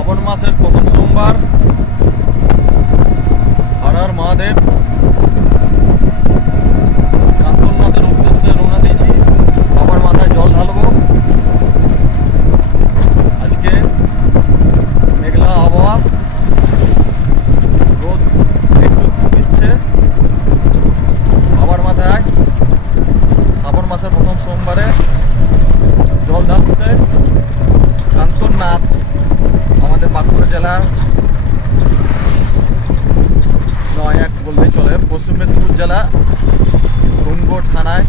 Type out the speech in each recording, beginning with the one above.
শ্রাবণ মাসের প্রথম সোমবার। হর হর মহাদেব। কান্তরনাথের উদ্দেশ্যে রওনা দিয়েছি। বাবার মাথায় জল ঢালবো। আজকে মেঘলা আবহাওয়া, রোদ একটু দিচ্ছে। বাবার মাথায় শ্রাবণ মাসের প্রথম সোমবারে জল ঢালতে কান্তরনাথ, আমাদের বাঁকুড়া জেলার নয় এক বললেই চলে, পশ্চিম মেদিনীপুর জেলা রুমগড় থানায়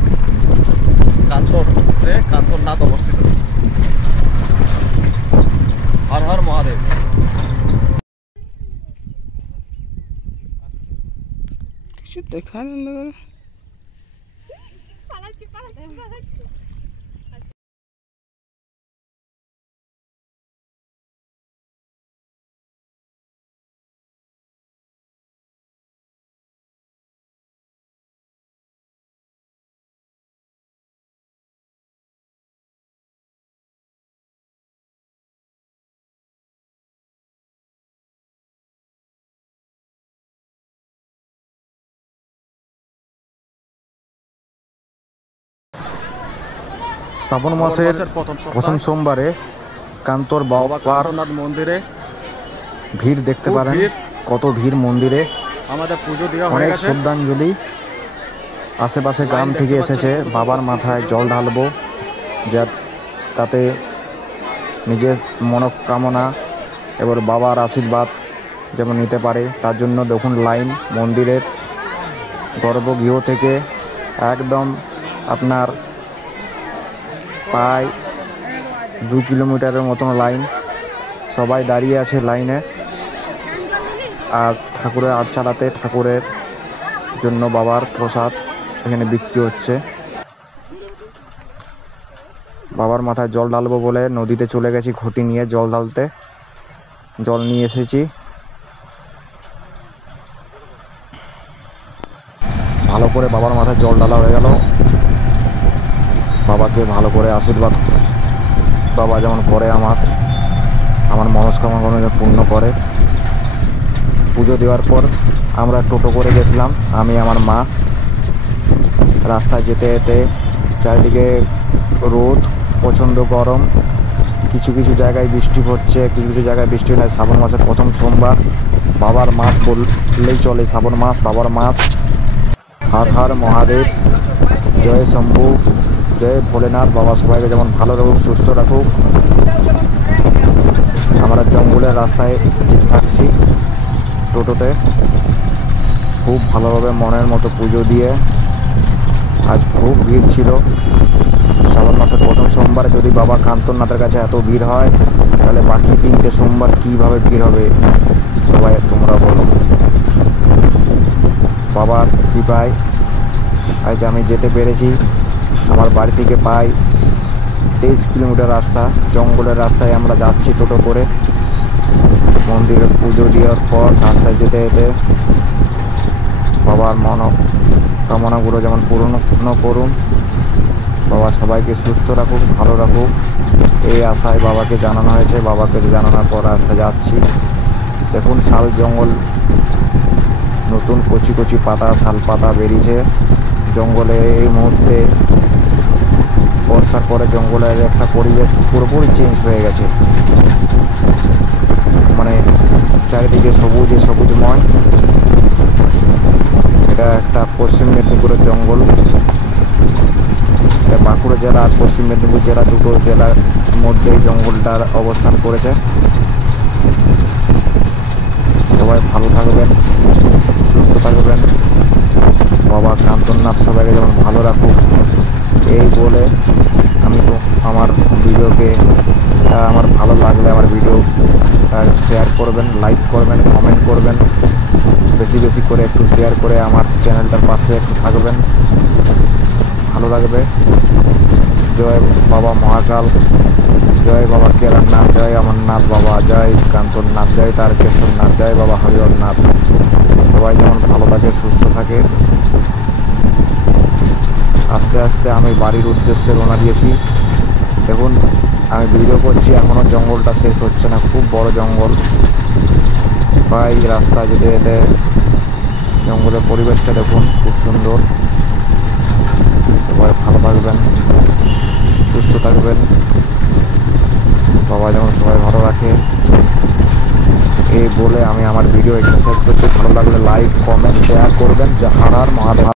কান্তরনাথ অবস্থিত। হর হর মহাদেব। কিছু দেখা নেই। শ্রাবণ মাসের প্রথম সোমবারে কান্তর বাবার মন্দিরে ভিড় দেখতে পারেন, কত ভিড় মন্দিরে। আমাদের পুজো দেওয়া হয়ে অনেক গেছে। শ্রদ্ধাঞ্জলি আশেপাশে গ্রাম থেকে এসেছে বাবার মাথায় জল ঢালবো, তাতে নিজের মনোকামনা এবার বাবার আশীর্বাদ যেমন নিতে পারে, তার জন্য দেখুন লাইন মন্দিরের গর্ভগৃহ থেকে একদম আপনার প্রায় 2 কিলোমিটারের মতন লাইন। সবাই দাঁড়িয়ে আছে লাইনে। আর ঠাকুরের আটচালাতে ঠাকুরের জন্য বাবার প্রসাদ এখানে বিক্রি হচ্ছে। বাবার মাথায় জল ঢালবো বলে নদীতে চলে গেছি ঘটি নিয়ে জল ঢালতে। জল নিয়ে এসেছি। ভালো করে বাবার মাথায় জল ঢালা হয়ে গেল। বাবাকে ভালো করে আশীর্বাদ বাবা যেমন করে আমার মনস্কামনা পূর্ণ করে। পুজো দেওয়ার পর আমরা টোটো করে গেছিলাম, আমি আমার মা। রাস্তায় যেতে যেতে চারিদিকে রোদ, প্রচণ্ড গরম, কিছু কিছু জায়গায় বৃষ্টি পড়ছে, কিছু কিছু জায়গায় বৃষ্টি নয়। শ্রাবণ মাসের প্রথম সোমবার, বাবার মাস বললেই চলে। শ্রাবণ মাস বাবার মাস। হর হর মহাদেব, জয় শম্ভু, জয় ভোলেনাথ। বাবা সবাইকে যেমন ভালো রাখুক, সুস্থ রাখুক। আমরা জঙ্গলের রাস্তায় যেতে থাকছি টোটোতে, খুব ভালোভাবে মনের মতো পুজো দিয়ে। আজ খুব ভিড় ছিল। শ্রাবণ মাসের প্রথম সোমবারে যদি বাবা কান্তরনাথের কাছে এত ভিড় হয়, তাহলে বাকি 3টে সোমবার কীভাবে ভিড় হবে সবাই তোমরা বলো। বাবার কৃপায় আজ আমি যেতে পেরেছি। আমার বাড়ি থেকে প্রায় 23 কিলোমিটার রাস্তা, জঙ্গলের রাস্তায় আমরা যাচ্ছি টোটো করে। মন্দিরে পুজো দেওয়ার পর রাস্তায় যেতে যেতে বাবার মনোকামনাগুলো যেমন পূর্ণ করুন। বাবা সবাইকে সুস্থ রাখুক, ভালো রাখুক, এই আশায় বাবাকে জানানো হয়েছে। বাবাকে জানানোর পর রাস্তায় যাচ্ছি। দেখুন শাল জঙ্গল, নতুন কচি কচি পাতা, শাল পাতা বেরিয়েছে জঙ্গলে। এই মুহূর্তে বর্ষার পরে জঙ্গলের একটা পরিবেশ পুরোপুরি চেঞ্জ হয়ে গেছে। মানে চারিদিকে সবুজময়। এটা একটা পশ্চিম মেদিনীপুরের জঙ্গল। এটা বাঁকুড়া জেলা আর পশ্চিম মেদিনীপুর জেলা, দুটো জেলার মধ্যে এই জঙ্গলটার অবস্থান করেছে। সবাই ভালো থাকবেন, সুস্থ থাকবেন। বাবা কান্তরনাথ সবাইকে যেমন ভালো রাখুক, এই বলে আমি তো আমার ভিডিওকে আমার ভালো লাগলে আমার ভিডিও শেয়ার করবেন, লাইক করবেন, কমেন্ট করবেন। বেশি বেশি করে একটু শেয়ার করে আমার চ্যানেলটার পাশে একটু থাকবেন, ভালো লাগবে। জয় বাবা মহাকাল, জয় বাবা কেদারনাথ, জয় অমরনাথ বাবা, জয় কান্তরনাথ, জয় তারকেশ্বরনাথ, জয় বাবা হরিহরনাথ। সবাই যেমন ভালো থাকে, সুস্থ থাকে। আস্তে আস্তে আমি বাড়ির উদ্দেশ্যে রওনা দিয়েছি। দেখুন আমি ভিডিও করছি, এখনো জঙ্গলটা শেষ হচ্ছে না, খুব বড় জঙ্গল। প্রায় রাস্তা যেতে যেতে জঙ্গলের পরিবেশটা দেখুন, খুব সুন্দর। সবাই ভালো থাকবেন, সুস্থ থাকবেন, বাবা যেমন সবাই ভালো রাখে, এই বলে আমি আমার ভিডিও এখানে শেষ করছি। ভালো লাগলে লাইক, কমেন্ট, শেয়ার করবেন। হর হর মহাদেব।